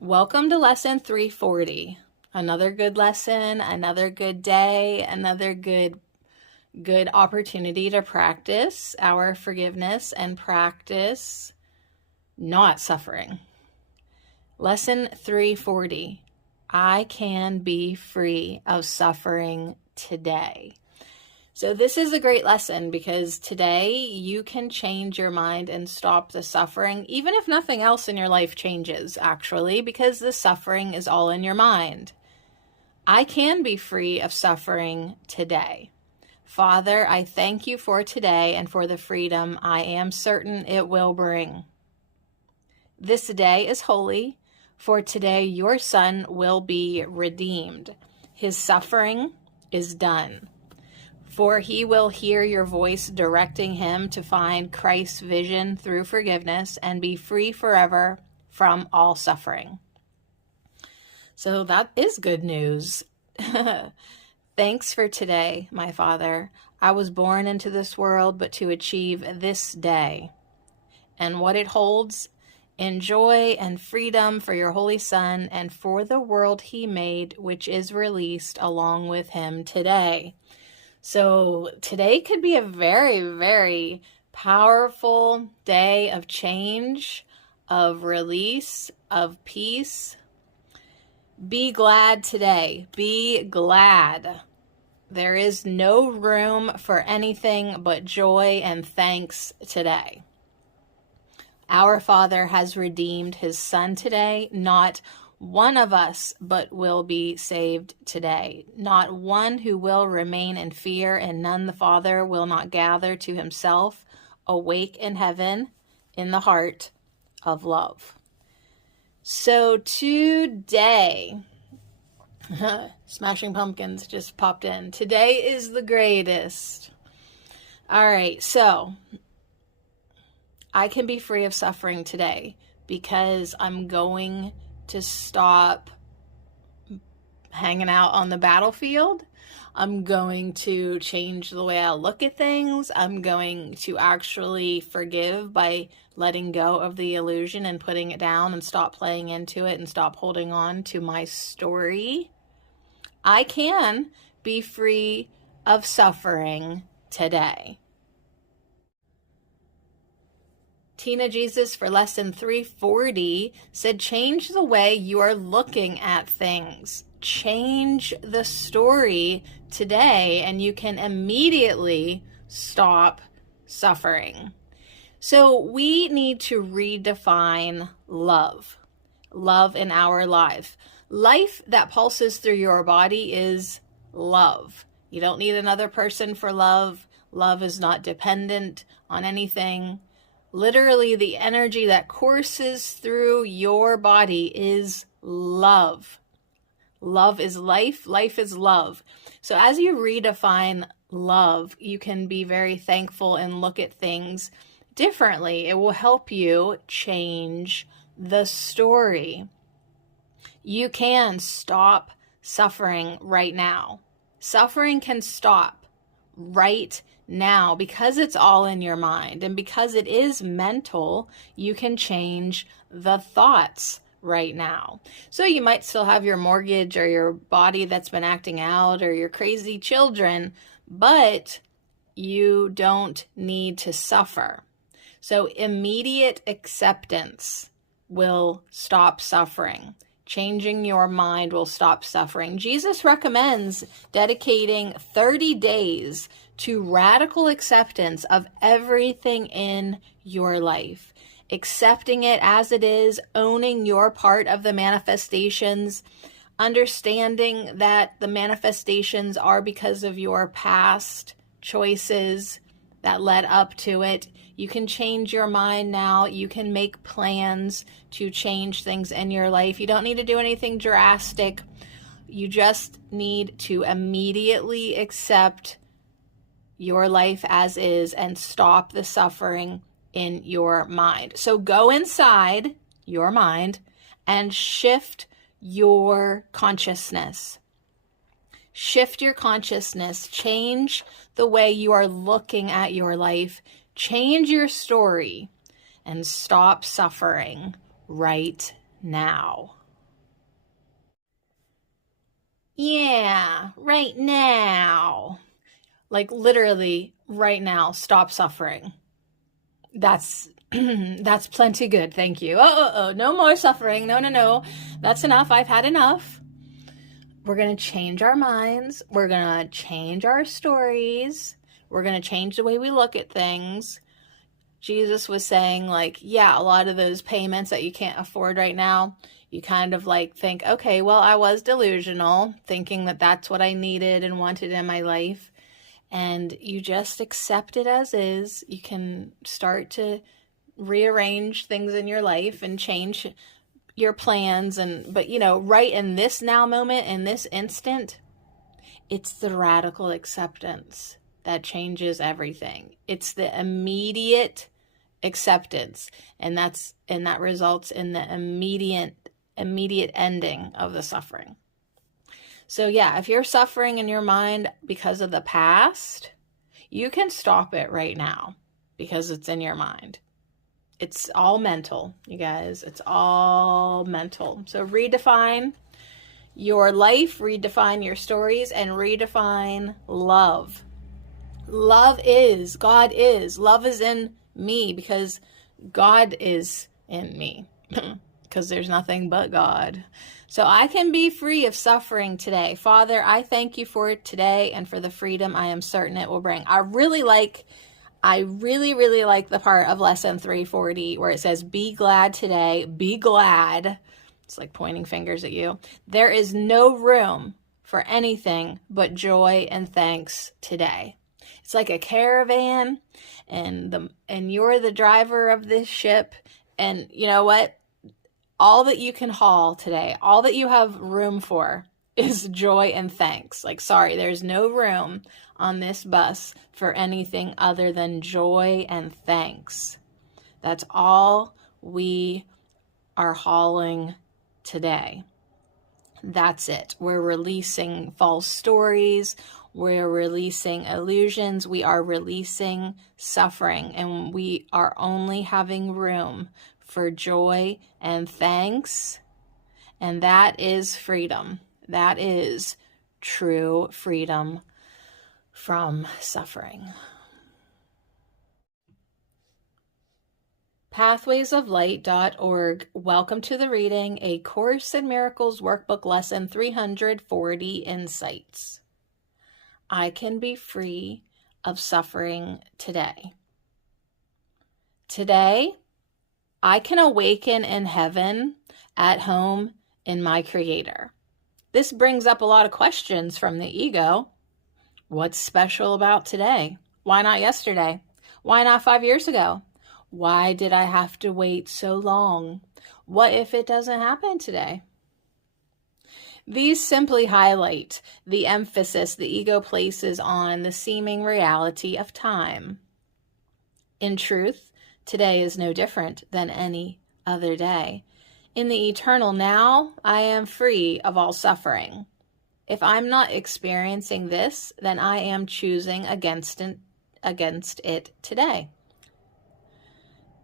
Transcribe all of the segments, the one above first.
Welcome to lesson 340. Another good lesson, another good day, another good opportunity to practice our forgiveness and practice not suffering. Lesson 340. I can be free of suffering today. So this is a great lesson because today you can change your mind and stop the suffering, even if nothing else in your life changes, actually, because the suffering is all in your mind. I can be free of suffering today. Father, I thank you for today and for the freedom I am certain it will bring. This day is holy, for today your Son will be redeemed. His suffering is done. For he will hear your voice directing him to find Christ's vision through forgiveness and be free forever from all suffering. So that is good news. Thanks for today, my Father. I was born into this world, but to achieve this day and what it holds in joy and freedom for your Holy Son and for the world he made, which is released along with him today. So today could be a very, very powerful day of change, of release, of peace. Be glad today. Be glad. There is no room for anything but joy and thanks today. Our Father has redeemed his Son today. Not one of us but will be saved today. Not one who will remain in fear, and none the Father will not gather to himself, awake in heaven, in the heart of love. So today, Smashing Pumpkins just popped in. Today is the greatest. All right, so I can be free of suffering today because I'm going to stop hanging out on the battlefield. I'm going to change the way I look at things. I'm going to actually forgive by letting go of the illusion and putting it down and stop playing into it and stop holding on to my story. I can be free of suffering today. Tina Jesus for lesson 340 said, change the way you are looking at things. Change the story today and you can immediately stop suffering. So we need to redefine love. Love in our life. Life that pulses through your body is love. You don't need another person for love. Love is not dependent on anything. Literally, the energy that courses through your body is love. Love is life. Life is love. So as you redefine love, you can be very thankful and look at things differently. It will help you change the story. You can stop suffering right now. Suffering can stop right now because it's all in your mind, and because it is mental, you can change the thoughts right now. So you might still have your mortgage or your body that's been acting out or your crazy children, but you don't need to suffer. So immediate acceptance will stop suffering. Changing your mind will stop suffering. Jesus recommends dedicating 30 days to radical acceptance of everything in your life. Accepting it as it is, owning your part of the manifestations, understanding that the manifestations are because of your past choices that led up to it. You can change your mind now. You can make plans to change things in your life. You don't need to do anything drastic. You just need to immediately accept your life as is and stop the suffering in your mind. So go inside your mind and shift your consciousness. Shift your consciousness. Change the way you are looking at your life. Change your story and stop suffering right now. Yeah, right now. Like literally right now, stop suffering. That's that's plenty good. Thank you. Oh, no more suffering. No. That's enough. I've had enough. We're going to change our minds. We're going to change our stories. We're going to change the way we look at things. Jesus was saying, like, yeah, a lot of those payments that you can't afford right now, you kind of like think, okay, well, I was delusional, thinking that that's what I needed and wanted in my life. And you just accept it as is. You can start to rearrange things in your life and change your plans. But right in this now moment, in this instant, it's the radical acceptance that changes everything. It's the immediate acceptance, and that results in the immediate ending of the suffering. So yeah, if you're suffering in your mind because of the past, you can stop it right now because it's in your mind. It's all mental, you guys. It's all mental. So redefine your life, redefine your stories, and redefine love. Love is, God is, love is in me because God is in me. Because there's nothing but God. So I can be free of suffering today. Father, I thank you for today and for the freedom I am certain it will bring. I really like the part of lesson 340 where it says, be glad today, be glad. It's like pointing fingers at you. There is no room for anything but joy and thanks today. It's like a caravan, and you're the driver of this ship. And you know what? All that you can haul today, all that you have room for is joy and thanks. Like, sorry, there's no room on this bus for anything other than joy and thanks. That's all we are hauling today. That's it. We're releasing false stories. We're releasing illusions. We are releasing suffering, and we are only having room for joy and thanks. And that is freedom. That is true freedom from suffering. Pathwaysoflight.org. Welcome to the reading, A Course in Miracles Workbook Lesson 340 Insights. I can be free of suffering today. Today, I can awaken in heaven, at home, in my Creator. This brings up a lot of questions from the ego. What's special about today? Why not yesterday? Why not 5 years ago? Why did I have to wait so long? What if it doesn't happen today? These simply highlight the emphasis the ego places on the seeming reality of time. In truth, today is no different than any other day. In the eternal now, I am free of all suffering. If I'm not experiencing this, then I am choosing against it today.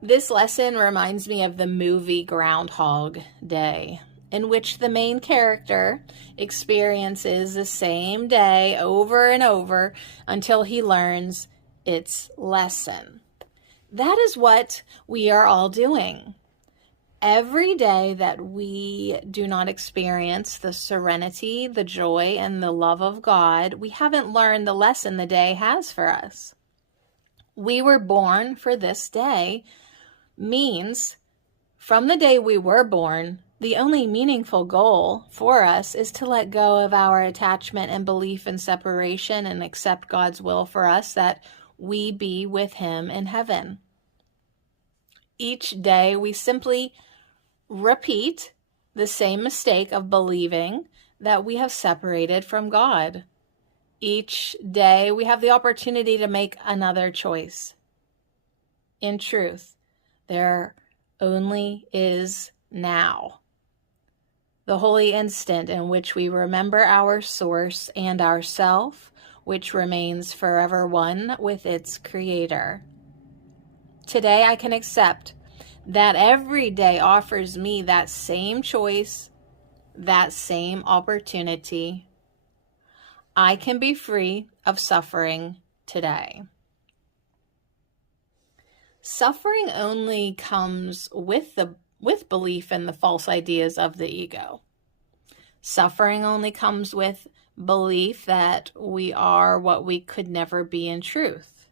This lesson reminds me of the movie Groundhog Day, in which the main character experiences the same day over and over until he learns its lesson. That is what we are all doing. Every day that we do not experience the serenity, the joy, and the love of God, we haven't learned the lesson the day has for us. We were born for this day means from the day we were born, the only meaningful goal for us is to let go of our attachment and belief in separation and accept God's will for us that we be with Him in heaven. Each day we simply repeat the same mistake of believing that we have separated from God. Each day we have the opportunity to make another choice. In truth, there only is now, the holy instant in which we remember our source and ourself, which remains forever one with its Creator. Today I can accept that every day offers me that same choice, that same opportunity I can be free of suffering today. Suffering only comes with belief in the false ideas of the ego. Suffering only comes with belief that we are what we could never be in truth.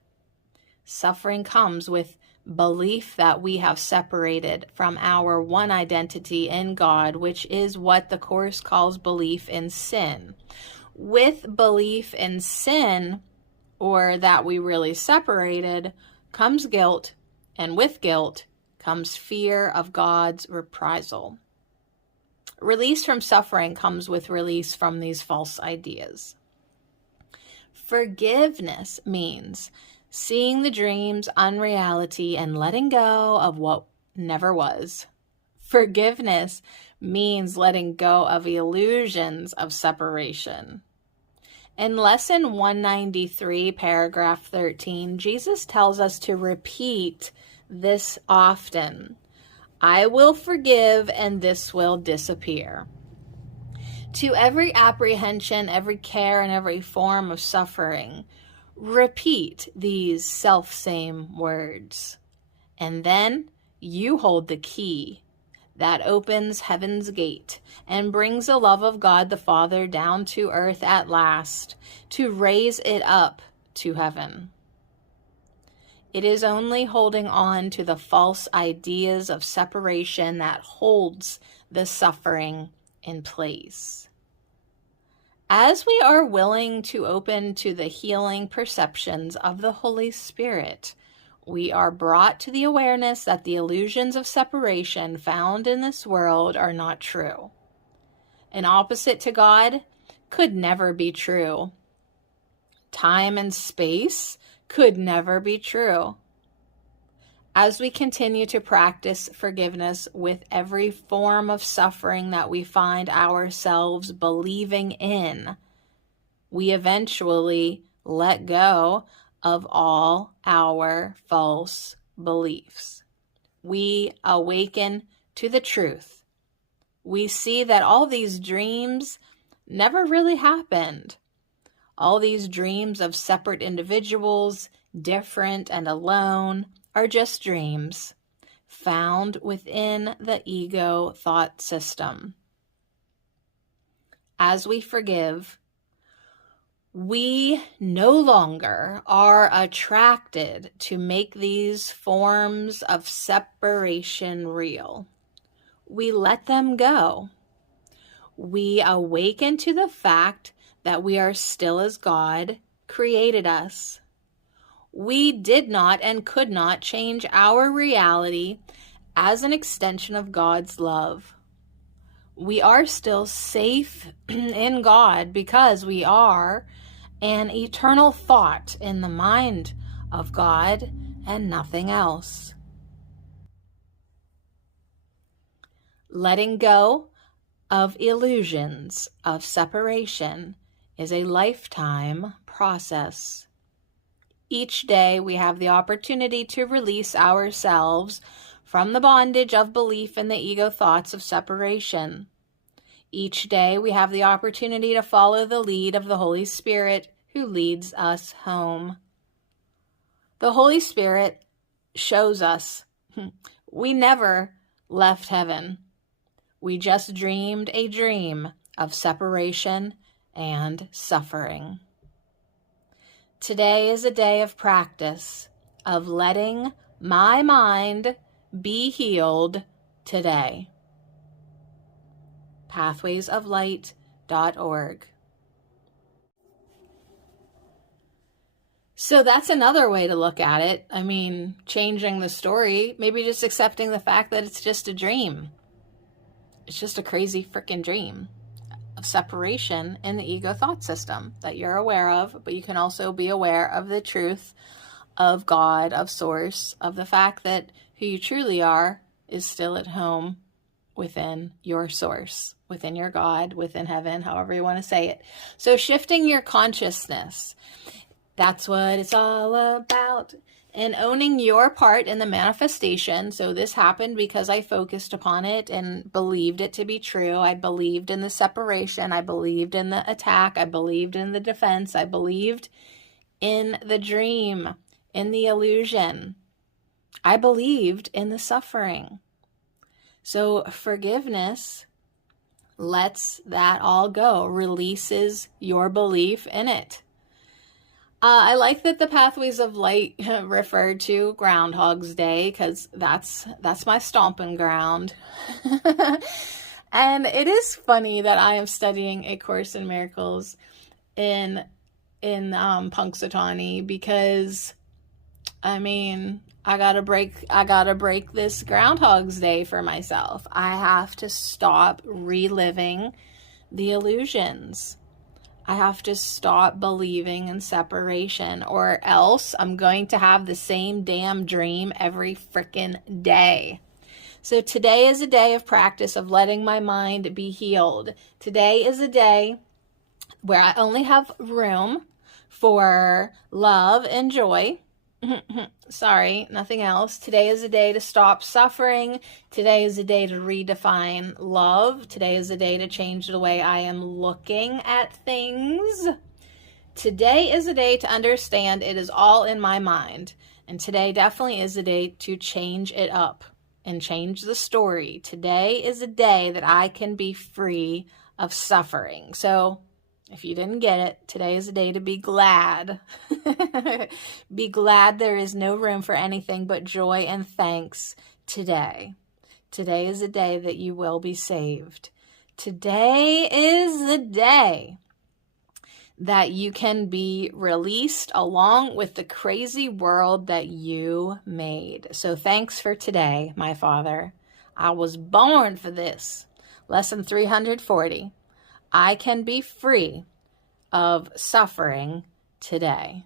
Suffering comes with belief that we have separated from our one identity in God, which is what the Course calls belief in sin. With belief in sin, or that we really separated, comes guilt, and with guilt comes fear of God's reprisal. Release from suffering comes with release from these false ideas. Forgiveness means seeing the dream's unreality and letting go of what never was. Forgiveness means letting go of illusions of separation. In Lesson 193, paragraph 13, Jesus tells us to repeat this often. I will forgive and this will disappear. To every apprehension, every care, and every form of suffering, repeat these self-same words. And then you hold the key that opens heaven's gate and brings the love of God the Father down to earth at last to raise it up to heaven. It is only holding on to the false ideas of separation that holds the suffering in place. As we are willing to open to the healing perceptions of the Holy Spirit, we are brought to the awareness that the illusions of separation found in this world are not true. An opposite to God could never be true. Time and space could never be true. As we continue to practice forgiveness with every form of suffering that we find ourselves believing in, we eventually let go of all our false beliefs. We awaken to the truth. We see that all these dreams never really happened. All these dreams of separate individuals, different and alone, are just dreams found within the ego thought system. As we forgive, we no longer are attracted to make these forms of separation real. We let them go. We awaken to the fact that we are still as God created us. We did not and could not change our reality as an extension of God's love. We are still safe in God because we are an eternal thought in the mind of God and nothing else. Letting go of illusions of separation is a lifetime process. Each day we have the opportunity to release ourselves from the bondage of belief in the ego thoughts of separation. Each day we have the opportunity to follow the lead of the Holy Spirit who leads us home. The Holy Spirit shows us we never left heaven. We just dreamed a dream of separation and suffering. Today is a day of practice, of letting my mind be healed today. pathwaysoflight.org. So that's another way to look at it. I mean, changing the story, maybe just accepting the fact that it's just a dream. It's just a crazy freaking dream of separation in the ego thought system that you're aware of, but you can also be aware of the truth of God, of Source, of the fact that who you truly are is still at home within your Source, within your God, within heaven, however you want to say it. So shifting your consciousness, that's what it's all about. and owning your part in the manifestation. So this happened because I focused upon it and believed it to be true. I believed in the separation. I believed in the attack. I believed in the defense. I believed in the dream, in the illusion. I believed in the suffering. So forgiveness lets that all go, releases your belief in it. I like that the Pathways of Light referred to Groundhog's Day, because that's my stomping ground. And it is funny that I am studying A Course in Miracles in Punxsutawney, because I mean, I gotta break this Groundhog's Day for myself. I have to stop reliving the illusions. I have to stop believing in separation, or else I'm going to have the same damn dream every freaking day. So today is a day of practice of letting my mind be healed. Today is a day where I only have room for love and joy. Sorry, nothing else. Today is a day to stop suffering. Today is a day to redefine love. Today is a day to change the way I am looking at things. Today is a day to understand it is all in my mind. And today definitely is a day to change it up and change the story. Today is a day that I can be free of suffering. So if you didn't get it, today is a day to be glad. Be glad there is no room for anything but joy and thanks today. Today is a day that you will be saved. Today is the day that you can be released along with the crazy world that you made. So thanks for today, my Father. I was born for this. Lesson 340. I can be free of suffering today.